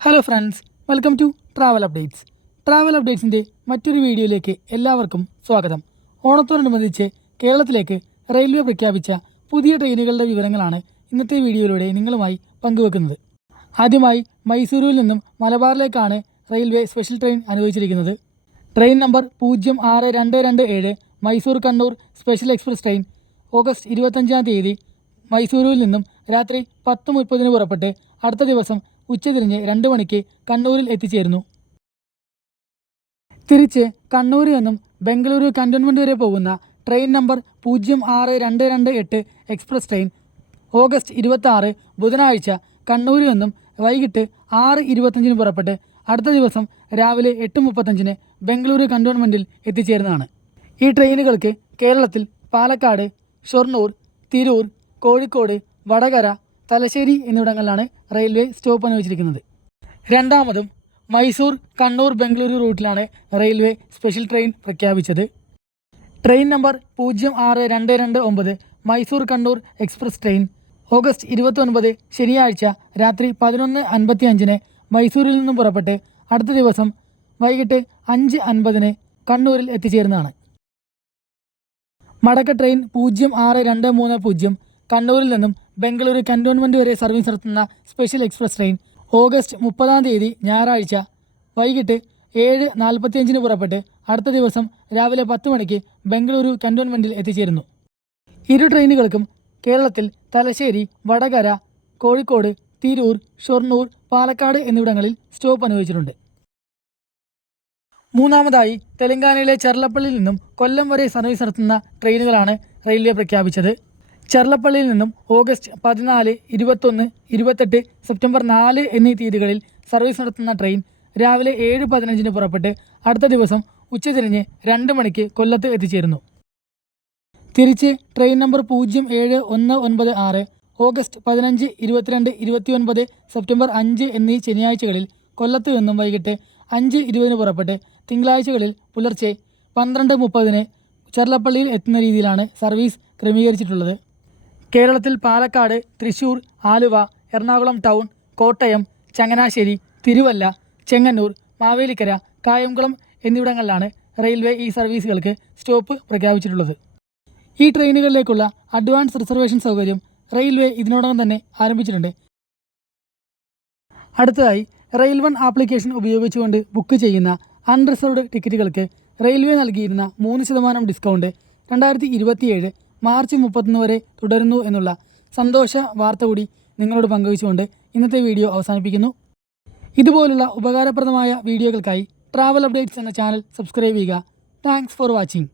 Hello friends, welcome to travel updates. Travel അപ്ഡേറ്റ്സിൻ്റെ മറ്റൊരു വീഡിയോയിലേക്ക് എല്ലാവർക്കും സ്വാഗതം. ഓണത്തോടനുബന്ധിച്ച് കേരളത്തിലേക്ക് റെയിൽവേ പ്രഖ്യാപിച്ച പുതിയ ട്രെയിനുകളുടെ വിവരങ്ങളാണ് ഇന്നത്തെ വീഡിയോയിലൂടെ നിങ്ങളുമായി പങ്കുവെക്കുന്നത്. ആദ്യമായി മൈസൂരിൽ നിന്നും മലബാറിലേക്കാണ് റെയിൽവേ സ്പെഷ്യൽ ട്രെയിൻ അനുവദിച്ചിരിക്കുന്നത്. Train number 06227 Mysore Kannur special express train August 25-ാം തീയതി മൈസൂരിൽ നിന്നും രാത്രി 10:30 പുറപ്പെട്ട് അടുത്ത ദിവസം ഉച്ചതിരിഞ്ഞ് 2 മണിക്ക് കണ്ണൂരിൽ എത്തിച്ചേരുന്നു. തിരിച്ച് കണ്ണൂരിൽ നിന്നും ബംഗളൂരു കൻ്റോൺമെൻറ്റ് വരെ പോകുന്ന train number 06228 express train August 26 ബുധനാഴ്ച കണ്ണൂരിൽ നിന്നും വൈകിട്ട് 6:25 പുറപ്പെട്ട് അടുത്ത ദിവസം രാവിലെ 8:35 ബംഗളൂരു കൻ്റോൺമെൻറ്റിൽ എത്തിച്ചേരുന്നതാണ്. ഈ ട്രെയിനുകൾക്ക് കേരളത്തിൽ പാലക്കാട്, ഷൊർണൂർ, തിരൂർ, കോഴിക്കോട്, വടകര, തലശ്ശേരി എന്നിവിടങ്ങളിലാണ് റെയിൽവേ സ്റ്റോപ്പ് അനുവദിച്ചിരിക്കുന്നത്. രണ്ടാമതും മൈസൂർ കണ്ണൂർ ബംഗളൂരു റൂട്ടിലാണ് റെയിൽവേ സ്പെഷ്യൽ ട്രെയിൻ പ്രഖ്യാപിച്ചത്. Train number 06229 Mysore Kannur express train August 29 ശനിയാഴ്ച രാത്രി 11:55 മൈസൂരിൽ നിന്നും പുറപ്പെട്ട് അടുത്ത ദിവസം വൈകിട്ട് 5:50 കണ്ണൂരിൽ എത്തിച്ചേരുന്നതാണ്. മടക്ക ട്രെയിൻ 06230 കണ്ണൂരിൽ നിന്നും ബംഗളൂരു കൻ്റോൺമെൻറ്റ് വരെ സർവീസ് നടത്തുന്ന സ്പെഷ്യൽ എക്സ്പ്രസ് ട്രെയിൻ ഓഗസ്റ്റ് 30-ാം തീയതി ഞായറാഴ്ച വൈകിട്ട് 7:45 പുറപ്പെട്ട് അടുത്ത ദിവസം രാവിലെ 10 മണിക്ക് ബംഗളൂരു കൻ്റോൺമെൻറ്റിൽ എത്തിച്ചേരുന്നു. ഇരു ട്രെയിനുകൾക്കും കേരളത്തിൽ തലശ്ശേരി, വടകര, കോഴിക്കോട്, തിരൂർ, ഷൊർണൂർ, പാലക്കാട് എന്നിവിടങ്ങളിൽ സ്റ്റോപ്പ് അനുവദിച്ചിട്ടുണ്ട്. മൂന്നാമതായി തെലങ്കാനയിലെ ചെർലപ്പള്ളിയിൽ നിന്നും കൊല്ലം വരെ സർവീസ് നടത്തുന്ന ട്രെയിനുകളാണ് റെയിൽവേ പ്രഖ്യാപിച്ചത്. ചെർലപ്പള്ളിയിൽ നിന്നും ഓഗസ്റ്റ് 14, 21, 28, സെപ്റ്റംബർ 4 എന്നീ തീയതികളിൽ സർവീസ് നടത്തുന്ന ട്രെയിൻ രാവിലെ 7:15 പുറപ്പെട്ട് അടുത്ത ദിവസം ഉച്ചതിരിഞ്ഞ് 2 മണിക്ക് കൊല്ലത്ത് എത്തിച്ചേരുന്നു. തിരിച്ച് ട്രെയിൻ നമ്പർ 07196 ഓഗസ്റ്റ് 15, 22, 29, സെപ്റ്റംബർ 5 എന്നീ ശനിയാഴ്ചകളിൽ കൊല്ലത്ത് നിന്നും വൈകിട്ട് 5:20 പുറപ്പെട്ട് തിങ്കളാഴ്ചകളിൽ പുലർച്ചെ 12:30 ചെർലപ്പള്ളിയിൽ എത്തുന്ന രീതിയിലാണ് സർവീസ് ക്രമീകരിച്ചിട്ടുള്ളത്. കേരളത്തിൽ പാലക്കാട്, തൃശ്ശൂർ, ആലുവ, എറണാകുളം ടൗൺ, കോട്ടയം, ചങ്ങനാശ്ശേരി, തിരുവല്ല, ചെങ്ങന്നൂർ, മാവേലിക്കര, കായംകുളം എന്നിവിടങ്ങളിലാണ് റെയിൽവേ ഈ സർവീസുകൾക്ക് സ്റ്റോപ്പ് പ്രഖ്യാപിച്ചിട്ടുള്ളത്. ഈ ട്രെയിനുകളിലേക്കുള്ള അഡ്വാൻസ് റിസർവേഷൻ സൗകര്യം റെയിൽവേ ഇതിനോടകം തന്നെ ആരംഭിച്ചിട്ടുണ്ട്. അടുത്തതായി റെയിൽ വൺ ആപ്ലിക്കേഷൻ ഉപയോഗിച്ചുകൊണ്ട് ബുക്ക് ചെയ്യുന്ന അൺറിസർവ്ഡ് ടിക്കറ്റുകൾക്ക് റെയിൽവേ നൽകിയിരുന്ന 3% ഡിസ്കൗണ്ട് 2027 മാർച്ച് 31 വരെ തുടരുന്നു എന്നുള്ള സന്തോഷ വാർത്ത കൂടി നിങ്ങളോട് പങ്കുവച്ചുകൊണ്ട് ഇന്നത്തെ വീഡിയോ അവസാനിപ്പിക്കുന്നു. ഇതുപോലുള്ള ഉപകാരപ്രദമായ വീഡിയോകൾക്കായി ട്രാവൽ അപ്ഡേറ്റ്സ് എന്ന ചാനൽ സബ്സ്ക്രൈബ് ചെയ്യുക. Thanks for watching.